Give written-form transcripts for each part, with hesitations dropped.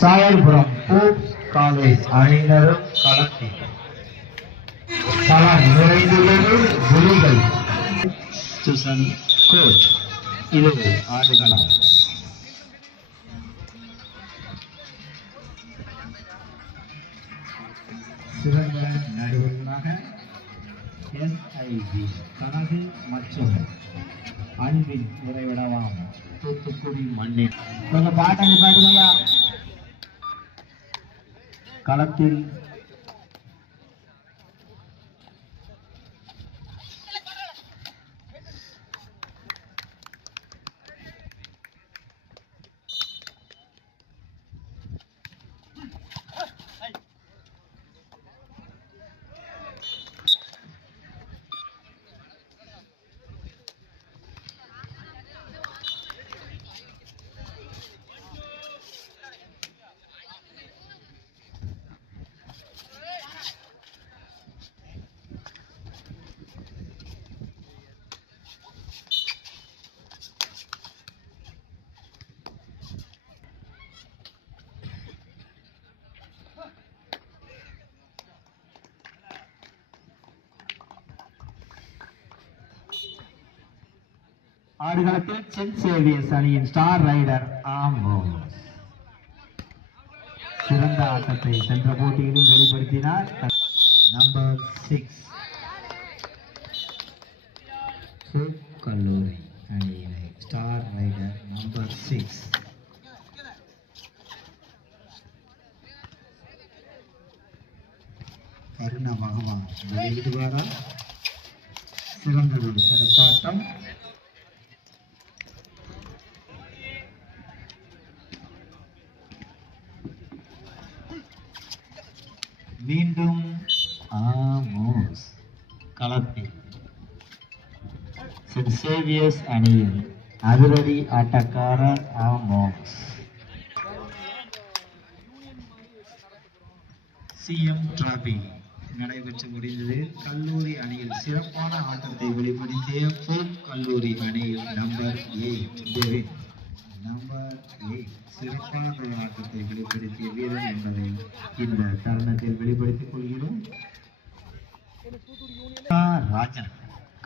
சாயல்புரம் Pope's college அணியினரும் களத்தில் களம் நிறைந்துள்ளது புலிகள் கோட். இது ஆடுகளம். சிறந்த நடுவர்களாக SIB கனகு மற்றும் அன்பின் உறைவிடவாம் தூத்துக்குடி மண்ணில் கொஞ்சம் பாட்டை பாட்டுங்களா. களத்தில் ஆடுகளத்தில் சென்ட் சேவியர்ஸ் அணியின் ஸ்டார் ரைடர் ஆமோஸ் சிறந்த ஆட்டத்தை சென்ற போட்டியிலும் வெளிப்படுத்தினார். நம்பர் 6 கல்லூரி அணியினை ஸ்டார் ரைடர் நம்பர் 6 கருணா பகவான் வெளியிடுவாரா? சிறந்தது தடுப்பாட்டம். மீண்டும் ஆமோஸ் களத்தில் சென்ட் சேவியர்ஸ் அணியில் அதிரடி ஆட்டக்காரர் ஆமோஸ். CM டிராபி நடைபெற்று முடிந்தது. கல்லூரி அணியில் சிறப்பான ஆட்டத்தை வெளிப்படுத்திய போப் கல்லூரி அணியில் நம்பர் 8 டெவின். நம்பர் 8 சிறப்பான ஆட்டத்தை வெளிப்படுத்திய வீரர் என்பதை இந்த தருணத்தில் வெளிப்படுத்திக் கொள்கிறோம். ராஜன்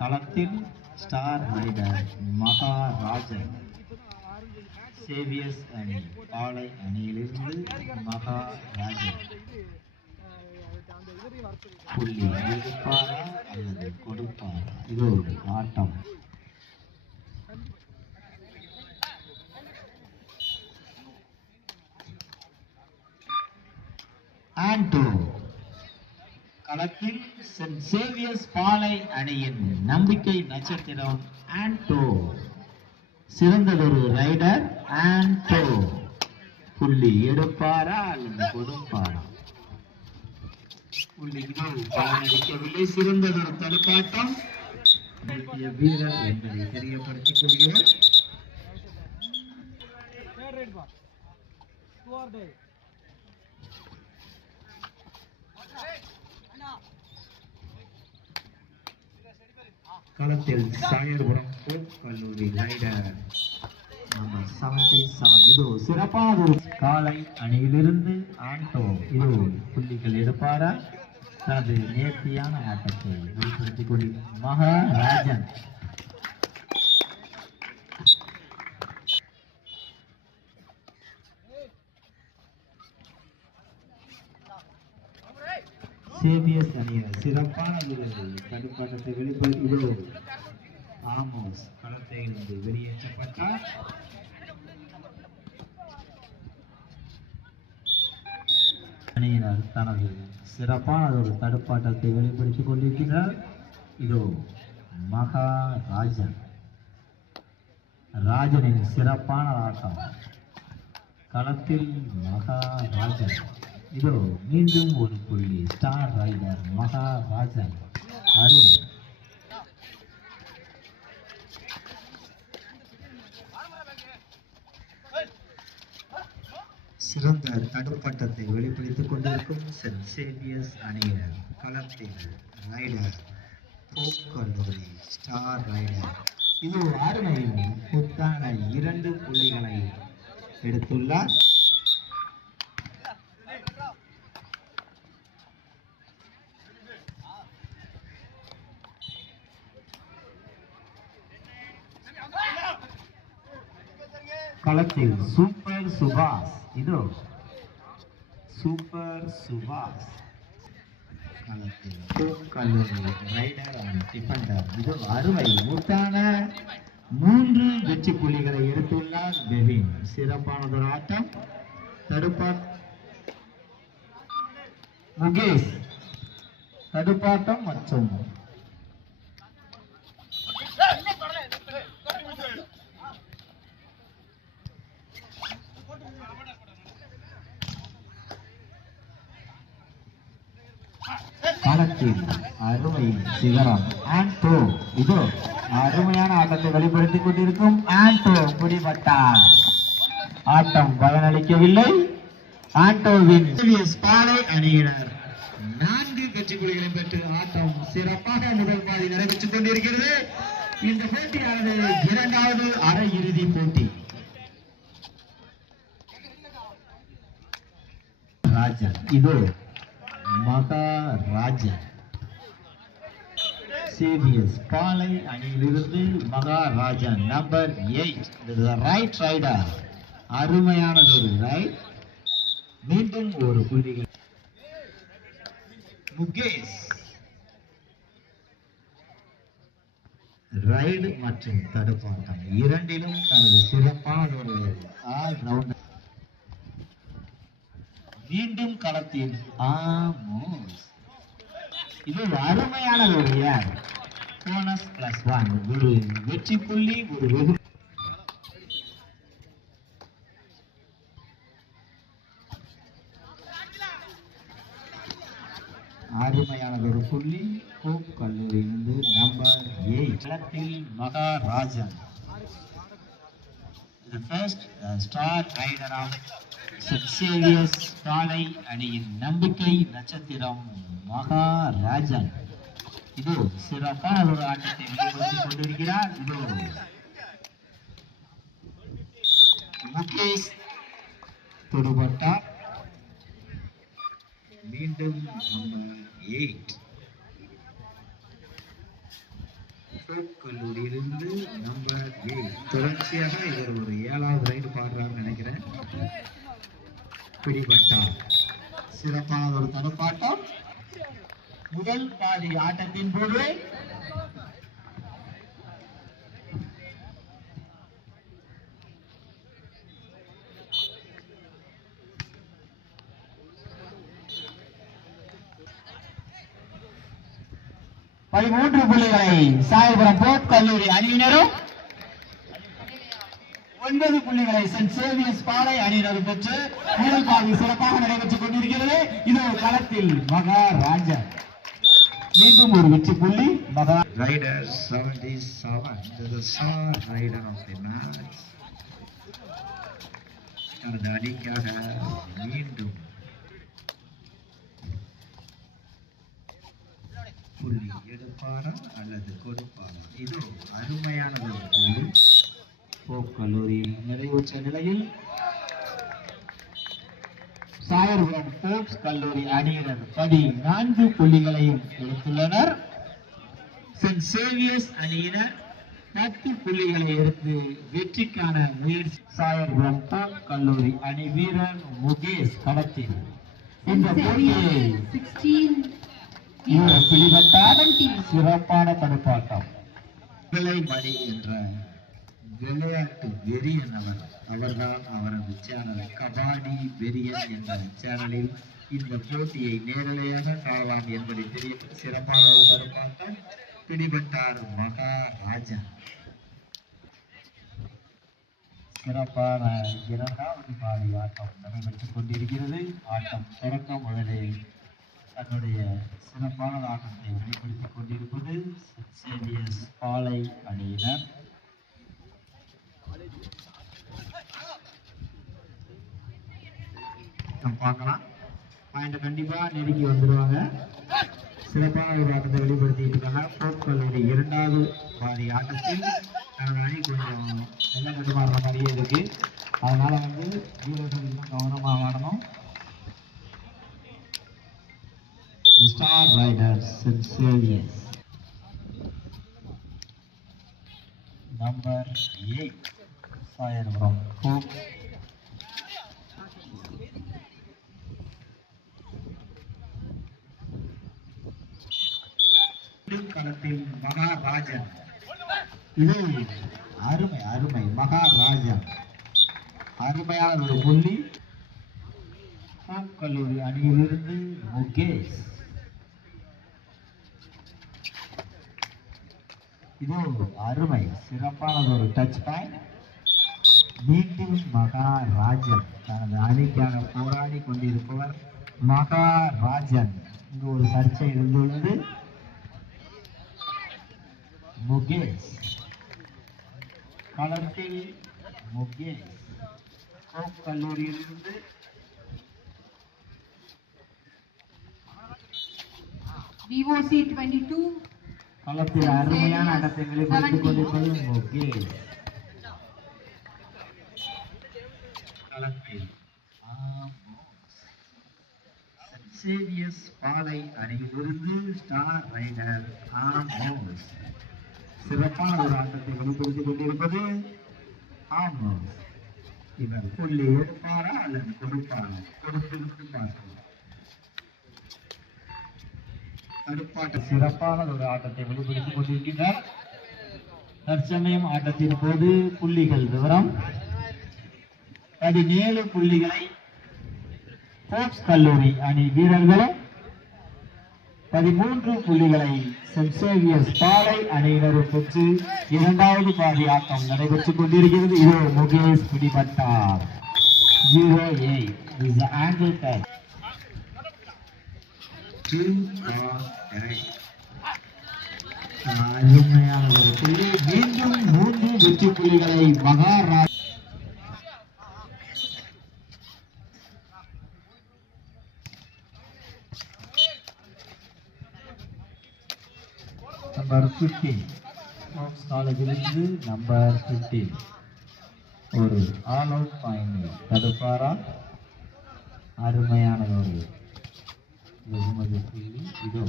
களத்தில் ஸ்டார் ரைடர் மகாராஜன். சேவியர்ஸ் அணி பாளை அணியிலிருந்து மகாராஜன் புள்ளி எடுப்பாரா அல்லது கொடுப்பாரா? இது ஒரு ஆட்டம். ஆண்டோ களத்தில் சென்ட் சேவியர்ஸ் பாளை அணியின் நம்பிக்கை நட்சத்திரம் ஆண்டோ. சிறந்ததொரு ரைடர் ஆண்டோ புள்ளி எடுப்பாரா அல்லது கொடுப்பாரா? புள்ளிக்கவில்லை. சிறந்ததொரு தடுப்பாட்டம் வீரர் என்பதை தெரியப்படுத்திக் கொள்கிறோம். களத்தில் சாயர்புரம் போப் கல்லூரி ரைடர் நம்பர் 77. இதோ சிறப்பான ஒரு காலை அணியிலிருந்து ஆண்டோ. இதோ புள்ளிகள் எடுப்பாரா? தனது நேர்த்தியான ஆட்டத்தை வெளிப்படுத்திக் கொண்டு மகாராஜன் சேவியர்ஸ் அணியினர் சிறப்பான தடுப்பாட்டத்தை வெளிப்படுத்தி ஆமோஸ் களத்திலிருந்து வெளியேற்றப்பட்டார். அணியினர் தனது சிறப்பான ஒரு தடுப்பாட்டத்தை வெளிப்படுத்திக் கொண்டிருக்கிறார். இதோ மகாராஜன் ராஜனின் சிறப்பான ஆட்டம். களத்தில் மகாராஜன். இதோ மீண்டும் ஒரு புள்ளி ஸ்டார் ரைடர் மகாராஜன் அருண். சிறந்த தடுப்பாட்டத்தை வெளிப்படுத்திக் கொண்டிருக்கும் சென்ட் சேவியர்ஸ் அணியினர் களத்தில் ரைடர் போப் கல்லூரி ஸ்டார் ரைடர். இது அருணையும் புத்தான 2 புள்ளிகளை எடுத்துள்ளார். களத்தில் சூப்பர் சுபாஷ். இதோ சூப்பர் சுபாஷ் களத்தில் கல்லூரி ரைடர் அண்ட் டிஃபெண்டர். இதோ அருமை முத்தான 3 வெற்றி புள்ளிகளை எடுத்துள்ளார் பெவின். சிறப்பானதொரு ஆட்டம். தடுப்பாட்டம் முகேஷ் தடுப்பாட்டம் மற்றும் களத்தில் அருமை சிகரம் ஆண்டோ. இதோ அருமையான ஆட்டத்தை வெளிப்படுத்திக் கொண்டிருக்கும் ஆண்டோ பிடிபட்டார். ஆட்டம் பயனளிக்கவில்லை. ஆண்டோவின் பாலை அணியினர் 4 வெற்றி புள்ளிகளை பெற்று ஆட்டம் சிறப்பாக முதல் பாதி நடைபெற்றுக் கொண்டிருக்கிறது. இந்த போட்டியானது 2வது அரையிறுதி போட்டி. ராஜன் இதோ மகாராஜா சேவியஸ் பாலை அணியிலிருந்து மகாராஜன் நம்பர் 8 ரைட் ரைடர். அருமையானதொரு ரைட். மீண்டும் ஒரு புள்ளிகள். முகேஷ் ரைடு மற்றும் தடுப்பாட்டம் இரண்டிலும் தனது சிறப்பான ஒரு ஆல் ரவுண்டர். மீண்டும் களத்தில் ஆமோஸ். இது அருமையான ஒரு போனஸ் +1 ஒரு வெற்றி புள்ளி ஒரு வெகு. அருமையானது ஒரு புள்ளி ஹோப் கல்லூரியிலிருந்து நம்பர் 8 களத்தில் மகாராஜன். The first star rider of St. Xavier's பாலை அணியின் நம்பிக்கை நட்சத்திரம் மகாராஜன். இது சிறப்பான ஒரு ஆட்டத்தை வெளிப்படுத்திக் கொண்டிருக்கிறார். இது முகேஷ் தொடுபட்டார். மீண்டும் நம்பர் 8 கல்லூரியிலிருந்து நம்பர் 8 தொடர்ச்சியாக இவர் ஒரு 7வது ரைடு பாடுறாரு நினைக்கிறேன். பிடிபட்டார். சிறப்பான ஒரு தடுப்பாட்டம். முதல் பாதி ஆட்டத்தின் போது பதிமூன்று புள்ளிகளை சாயபுரம் போப் கல்லூரி அணியினரும் 9 புள்ளிகளை சென்ட் சேவியர்ஸ் பாலை அணியினரும் பெற்று முதல் பாதி சிறப்பாக நடைபெற்றுக் கொண்டிருக்கிறது. இது களத்தில் மகாராஜா. மீண்டும் ஒரு வெற்றி புள்ளி மகா rider 77 the star rider of the match. அந்த அணிக்காக மீண்டும் புள்ளி எடுப்பாரா அல்லது கொடுப்பாரா? இது அருமையான ஒரு புள்ளி போப் கல்லூரியில் நிறைவுற்ற நிலையில் சாயர்புரம் போப்ஸ் கல்லூரி அணியினர் 14 புள்ளிகளையும் எடுத்துள்ளனர். சென்ட் சேவியர்ஸ் அணியினர் 10 புள்ளிகளை எடுத்து வெற்றிக்கான முயற்சி. சாயர்புரம் போப் கல்லூரி அணி வீரர் முகேஷ் களத்தில் இந்த போட்டியை சிறப்பான தடுப்பாட்டம். மணி என்ற விளையாட்டு வெறியன் அவர்தான் அவரது சேனல் கபாடி வெறியன் என்ற சேனலில் இந்த போட்டியை நேரலையாக காணலாம் என்பதை தெரிய. சிறப்பான ஒரு தடுப்பாட்டம். பிடிபட்டார் மகாராஜா. சிறப்பான 2வது பாதி ஆட்டம் நடைபெற்றுக் கொண்டிருக்கிறது. ஆட்டம் தொடக்க முதலில் தன்னுடைய சிறப்பான ஆட்டத்தை வெளிப்படுத்திக் கொண்டிருப்பது சேவியர்ஸ் பாலை அணியினர். பார்க்கலாம். பாயிண்ட் கண்டிப்பா நெருங்கி வந்துடுவாங்க. சிறப்பான ஒரு ஆட்டத்தை வெளிப்படுத்திட்டு இருக்காங்க. போப் கல்லூரி 2வது பாதி ஆட்டத்தில் தனது அணி கொஞ்சம் நல்ல கட்டுமாறுற மாதிரியே இருக்கு. அதனால வீரர்கள் கவனமாக ஆடணும். Star Riders St. Xavier's number 8 Royapuram களத்தில் மகாராஜன். இது அருமை அருமை மகாராஜன். அருமையான ஒரு புள்ளி. கல்லூரி அணியிலிருந்து முகேஷ். இது அருமை சிறப்பான ஒரு டச் பாயிண்ட். மீண்டும் மகாராஜன் தனது அணிக்காக போராடி கொண்டிருப்பவர் மகாராஜன். இங்கு ஒரு சர்ச்சை இருந்துள்ளது. முகேஷ் களத்தில் முகேஷ் கல்லூரியிலிருந்து VOC 22 களத்தில் அருமையான ஆட்டங்களை கொடுத்துக் கொண்டிருப்பது முகேஷ். களத்தில் சேவியஸ் பாலை அணியிலிருந்து ஸ்டார் ரைடர் ஆமோஸ். சிறப்பான ஒரு ஆட்டத்தை வெளிப்படுத்திக் கொண்டிருப்பது ஆமோஸ். இவர் புள்ளி எடுப்பாரா அல்லது கொடுப்பாரா? கொடுத்திருந்து பார்க்கலாம். தடுப்பாட்ட சிறப்பான ஒரு ஆட்டத்தை வெளிப்படுத்திக் கொண்டிருக்கிறார். தற்சமயம் ஆட்டத்தின் போது புள்ளிகள் விவரம் 17 புள்ளிகளை போர்ட்ஸ் கல்லூரி அணி வீரர்களும் 13 புள்ளிகளை சென்ட் சேவியர்ஸ் பாலை அணியினரும் பெற்று இரண்டாவது பாதி ஆட்டம் நடைபெற்றுக் கொண்டிருக்கிறது. இது Mukesh பிடிபட்டார். 0-8 is the angle tag. அருமையான ஒரு புள்ளி. மீண்டும் 3 வெற்றி புள்ளிகளை மகாராஜ். நம்பர் 15 காலேஜிலிருந்து நம்பர் 15 ஒரு ஆல் அவுட் பாயிண்ட் தடுப்பாரா? அருமையான ஒரு வெகுமதி புள்ளி. இதோ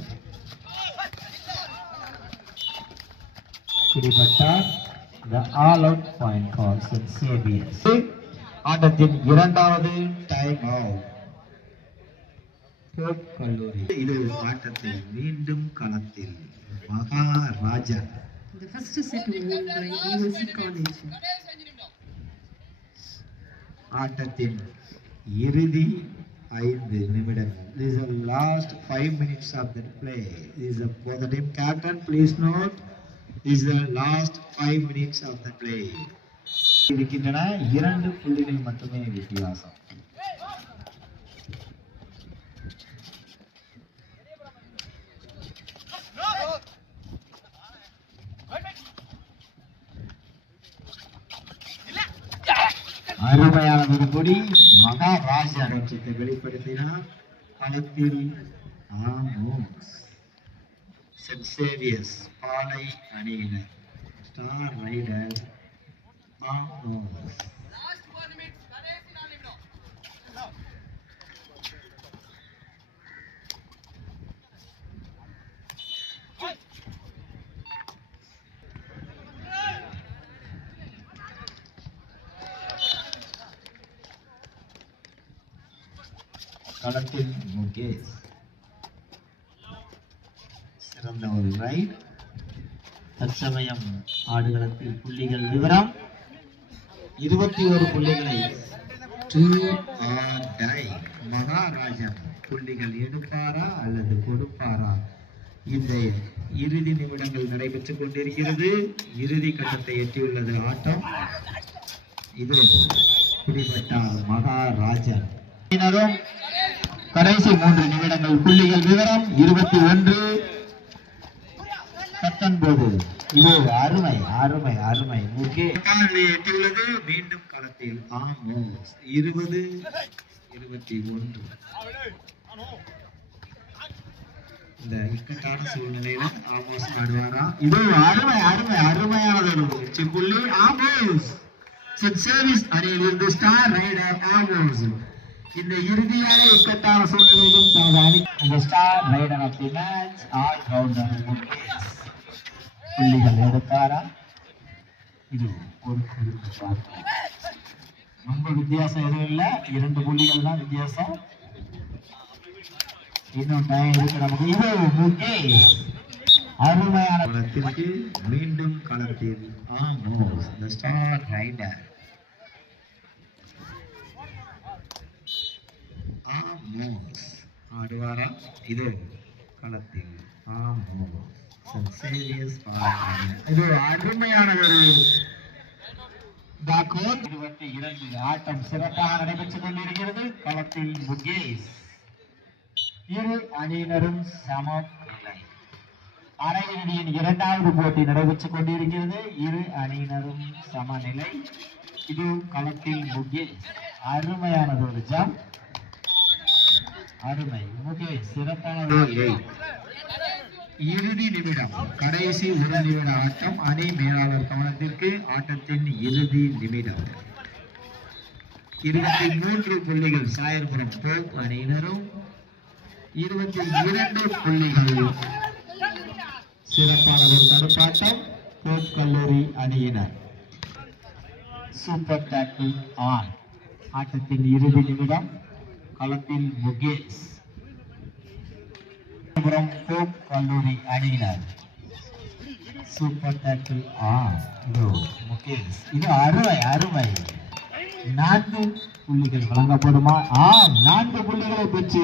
பிடிபட்டார். The all out point for St. Xavier's. ஆட்டத்தின் இரண்டாவது டைம் அவுட். போர்ட் கல்லூரி இது ஆட்டத்தில் மீண்டும் களத்தில் மகாராஜன். The first set won by VOC College. ஆட்டத்தின் இறுதி 5 நிமிடங்கள். This is the last 5 minutes of the play. This is for the team captain. Please note, this is the last 5 minutes of the play. இருக்கின்றன 2 புள்ளிகள் மட்டுமே வித்தியாசம். அருமையான ஒரு கொடி மகாராஜன் வெளிப்படுத்தினார். களத்தில் ஆமோஸ். சென்ட் சேவியர்ஸ் பாலை அணியினர் ஸ்டார் ரைடர் ஆமோஸ். களத்தில் முகேஷ். சிறந்த ஒரு ரைட். தற்சமயம் ஆடுகளத்தில் புள்ளிகள் விவரம் 21 புள்ளிகளை மகாராஜன் புள்ளிகள் எடுப்பாரா அல்லது கொடுப்பாரா? இந்த இறுதி நிமிடங்கள் நடைபெற்றுக் கொண்டிருக்கிறது. இறுதி கட்டத்தை எட்டியுள்ளது ஆட்டம். இது பிடிபட்டார் மகாராஜன். கடைசி 3 நிமிடங்கள். புள்ளிகள் விவரம் 21-19. இது அருமை அருமை அருமை. எட்டியுள்ளது. மீண்டும் களத்தில் ஆமோஸ் 20-21. இந்த இக்கட்டான சூழ்நிலையில ஆமோஸ் ஆடுவாரா? இது அருமை அருமை அருமையான ஒரு புள்ளி. ஆமோஸ் சென்ட் சேவியர்ஸ் அணியிலிருந்து ஸ்டார் ரைடர் ஆமோஸ் இந்த இறுதியான இக்கட்டான சூழ்நிலையிலும் தனது அணி இந்த star raider of the match all rounder Mukesh புள்ளிகள் எடுத்தாரா? இது ஒரு ரொம்ப வித்தியாசம் எதுவும் இல்லை, 2 புள்ளிகள் தான் வித்தியாசம். இன்னும் டைம் இருக்கு நமக்கு. இது முகேஷ் அருமையான களத்திற்கு மீண்டும் களத்தில் Amos the star rider. Amos ஆடுவாரா? இது களத்தில் ஆமோஸ் சேவியர்ஸ். இது அருமையான ஒரு தாக்கோல். 22 ஆட்டம் சிறப்பாக நடைபெற்றுக் கொண்டிருக்கிறது. களத்தில் முகேஷ். இரு அணியினரும் சம நிலை. அரையிறுதியின் 2வது போட்டி நடைபெற்றுக் கொண்டிருக்கிறது. இரு அணியினரும் சமநிலை. இது களத்தில் முகேஷ். அருமையானது ஒரு ஜம்ப். அருமை முகேஷ் சிறப்பான இறுதி நிமிடம். கடைசி 1 நிமிட ஆட்டம். அணி மேலாளர் கவனத்திற்கு ஆட்டத்தின் இறுதி நிமிடம். 23 புள்ளிகள் சாயர்புரம் போப் அணியினரும், 22 புள்ளிகள் சிறப்பான ஒரு தடுப்பாட்டம் போப் கல்லூரி அணியினர். Super tackle on. ஆட்டத்தின் இறுதி நிமிடம். களத்தில் முகேஷ். போப் கல்லூரி அணியினர். Super tackle on. இது முகேஷ். இது அருமை அருமை. 4 புள்ளிகள் வழங்கப்படுமா? 4 புள்ளிகளை பெற்று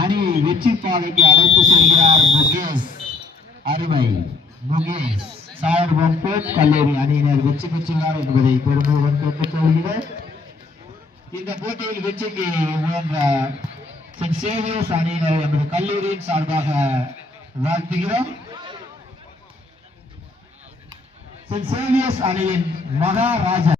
அணியை வெற்றி பாதைக்கு அழைத்து செல்கிறார் முகேஷ். அருமை முகேஷ். சாயர்புரம் போப் கல்லூரி அணியினர் வெற்றி பெற்றுள்ளார் என்பதை பெருமையுடன் கேட்டுக்கொள்கிறேன். இந்த போட்டியில் வெற்றிக்கு முயன்ற சென்ட் சேவியர்ஸ் அணியினர் என்பது கல்லூரியின் சார்பாக வாழ்த்துகிறோம். சென்ட் சேவியர்ஸ் அணியின் மகாராஜா